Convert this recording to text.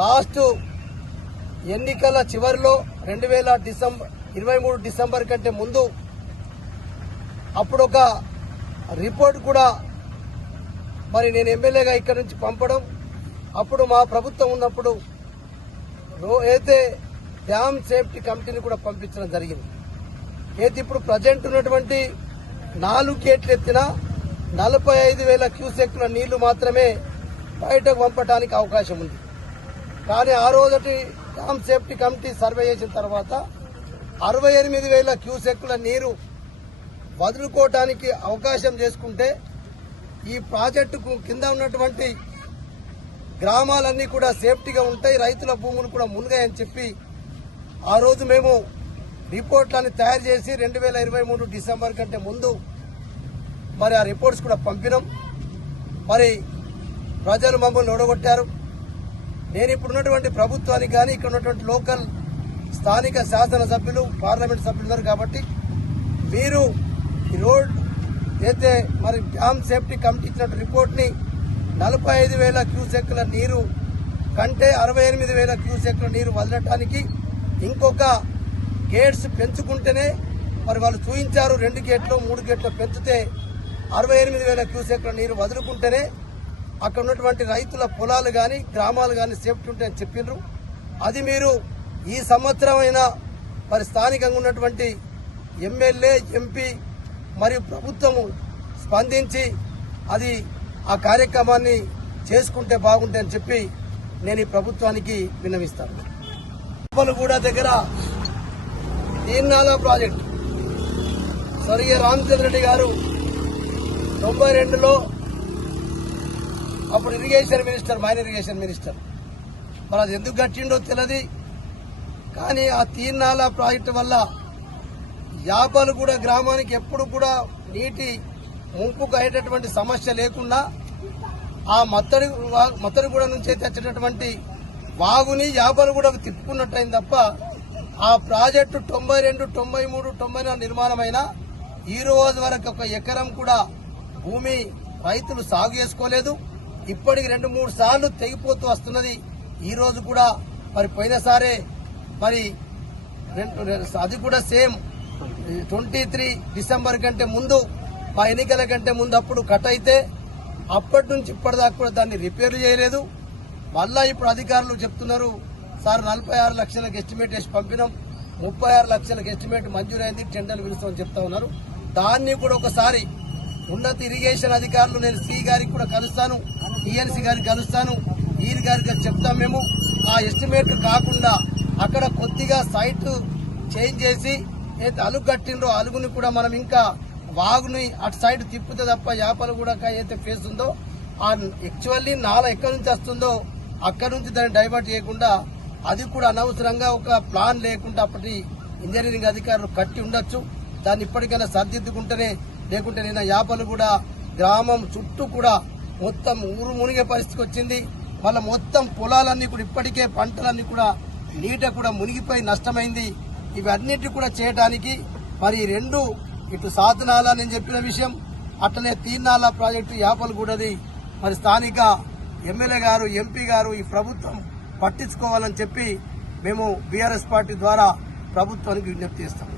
Last ఎన్నికల చివరిలో 2023 December కంటే ముందు అప్పుడు ఒక రిపోర్ట్ కూడా మరి నేను ఎమ్మెల్యేగా ఇక్కడ నుంచి పంపడం, అప్పుడు మా ప్రభుత్వం ఉన్నప్పుడు అయితే డ్యామ్ సేఫ్టీ కమిటీని కూడా పంపించడం జరిగింది. అయితే ఇప్పుడు ప్రజెంట్ ఉన్నటువంటి 4 గేట్లు ఎత్తిన 45,000 క్యూసెక్ల నీళ్లు మాత్రమే బయటకు పంపడానికి అవకాశం ఉంది. కానీ ఆ రోజటి డ్యామ్ సేఫ్టీ కమిటీ సర్వే చేసిన తర్వాత 68,000 క్యూసెక్ల నీరు వదులుకోవటానికి అవకాశం చేసుకుంటే ఈ ప్రాజెక్టుకు కింద ఉన్నటువంటి గ్రామాలన్నీ కూడా సేఫ్టీగా ఉంటాయి, రైతుల భూములు కూడా మునిగాయని చెప్పి ఆ రోజు మేము రిపోర్ట్లను తయారు చేసి 2023 డిసెంబర్ కంటే ముందు మరి ఆ రిపోర్ట్స్ కూడా పంపినాం. మరి ప్రజలు మమ్మల్ని ఓడగొట్టారు. నేను ఇప్పుడున్నటువంటి ప్రభుత్వానికి కానీ ఇక్కడ ఉన్నటువంటి లోకల్ స్థానిక శాసనసభ్యులు పార్లమెంట్ సభ్యులు ఉన్నారు కాబట్టి మీరు ఈ రోడ్ అయితే మరి డ్యామ్ సేఫ్టీ కమిటీ ఇచ్చిన రిపోర్ట్ని 45,000 క్యూసెక్ల నీరు కంటే 68,000 క్యూసెక్ల నీరు వదలటానికి ఇంకొక గేట్స్ పెంచుకుంటేనే మరి వాళ్ళు చూపించారు 2 గేట్లు 3 గేట్లు పెంచితే 68,000 క్యూసెక్ల నీరు వదులుకుంటేనే అక్కడ ఉన్నటువంటి రైతుల పొలాలు కానీ గ్రామాలు కానీ సేఫ్టీ ఉంటాయని చెప్పిండ్రు. అది మీరు ఈ సంవత్సరం అయినా మరి స్థానికంగా ఉన్నటువంటి ఎమ్మెల్యే ఎంపీ మరియు ప్రభుత్వము స్పందించి అది ఆ కార్యక్రమాన్ని చేసుకుంటే బాగుంటుందని చెప్పి నేను ఈ ప్రభుత్వానికి విన్నవిస్తాను. కూడా దగ్గర తీర్నాల ప్రాజెక్టు స్వర్గీయ రామచంద్ర రెడ్డి గారు 92లో అప్పుడు irrigation minister, minor irrigation minister, మరి అది ఎందుకు కట్టిండో తెలియదు. కానీ ఆ తీర్నాల ప్రాజెక్టు వల్ల యాపలగూడ గ్రామానికి ఎప్పుడు కూడా నీటి ముంపుకు అయ్యేటటువంటి సమస్య లేకుండా ఆ మత్తడిగూడ నుంచి తెచ్చేటటువంటి వాగుని యాపలగూడకు తిప్పుకున్నట్టయింది తప్ప ఆ ప్రాజెక్టు 92, 93, 94 నిర్మాణమైన ఈ రోజు వరకు ఒక ఎకరం కూడా భూమి రైతులు సాగు చేసుకోలేదు. ఇప్పటికి 2-3 సార్లు తెగిపోతూ వస్తున్నది. ఈ రోజు కూడా మరి పోయినసారే మరి అది కూడా సేమ్ 23 డిసెంబర్ కంటే ముందు మా ఎన్నికల కంటే ముందు అప్పుడు కట్ అయితే అప్పటి నుంచి ఇప్పటిదాకా కూడా దాన్ని రిపేర్లు చేయలేదు. మళ్ళా ఇప్పుడు అధికారులు చెప్తున్నారు సార్ 46 లక్షలకు ఎస్టిమేట్ వేసి పంపినాం, 36 లక్షలకు ఎస్టిమేట్ మంజూరైంది, టెండర్లు పిలుస్తామని చెప్తా ఉన్నారు. దాన్ని కూడా ఒకసారి ఉన్నత ఇరిగేషన్ అధికారులు నేను సి గారికి కూడా కలుస్తాను, టీఎన్సీ గారికి కలుస్తాను, ఈరి గారికి చెప్తాం. మేము ఆ ఎస్టిమేట్ కాకుండా అక్కడ కొద్దిగా సైట్ చేంజ్ చేసి అయితే అలుగు కట్టిండ్రో అలుగుని కూడా మనం ఇంకా వాగుని అటు సైడ్ తిప్పుతే తప్ప యాపలు కూడా ఏదైతే ఫేస్ ఉందో ఆ యాక్చువల్లీ నాల ఎక్కడి నుంచి వస్తుందో అక్కడి నుంచి దాన్ని డైవర్ట్ చేయకుండా అది కూడా అనవసరంగా ఒక ప్లాన్ లేకుండా అప్పటి ఇంజనీరింగ్ అధికారులు కట్టి ఉండొచ్చు. దాన్ని ఇప్పటికైనా సరిదిద్దుకుంటేనే, లేకుంటే నిన్న యాపలు కూడా గ్రామం చుట్టూ కూడా మొత్తం ఊరు మునిగే పరిస్థితికి వచ్చింది. మళ్ళీ మొత్తం పొలాలన్నీ కూడా ఇప్పటికే పంటలన్నీ కూడా నీట కూడా మునిగిపోయి నష్టమైంది. ఇవన్నిటి కూడా చేయడానికి మరి 2 ఇటు సాధనాల నేను చెప్పిన విషయం, అట్లనే తీర్నాల ప్రాజెక్టు యాపలగూడది మరి స్థానిక ఎమ్మెల్యే గారు, ఎంపీ గారు ఈ ప్రభుత్వం పట్టించుకోవాలని చెప్పి మేము బీఆర్ఎస్ పార్టీ ద్వారా ప్రభుత్వానికి విజ్ఞప్తి చేస్తాం.